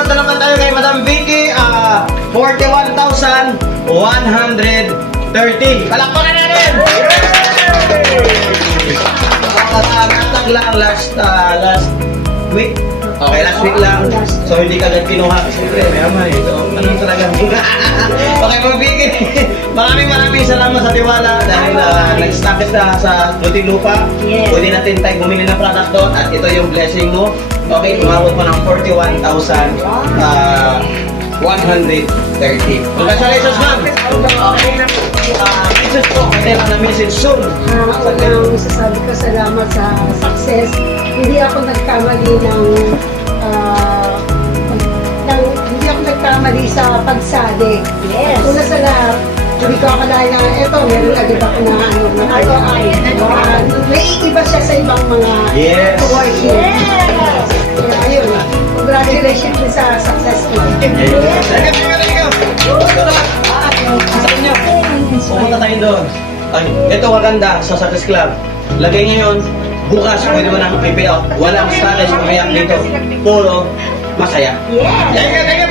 payout na naman tayo kay Madam Vicky. 41,130. Palakpakan natin! Nakatag lang last week. Okay, last week lang. So, hindi ka agad kinuha. Siyempre, may so, ano talaga? Okay, Madam Vicky. Maraming salamat sa tiwala dahil nag-stock ka sa Muntinlupa. Yes. Pwede natin tayo bumili ng product doon at ito yung blessing mo. Okay, tumawag mo ng 41,130. Congratulations, ma'am! Okay. Message po, kailangan na message soon. Unang masasabi ko salamat sa success. Hindi ako nagkamali hindi ako nagkamali sa pagsali. Yes. Una sa lahat, hindi ko akalain na ito, meron agad ako na may iba siya sa ibang mga Yes. work. Yes. Kaya ayun, congratulations din sa success mo. Yes. Sa inyo. Pumunta tayo doon. Ay, ito maganda sa Success Club. Lagay niyo yun. Bukas, pwede mo nang i-pay out. Walang stress umiyak dito. Puro masaya. Yes. Thank you,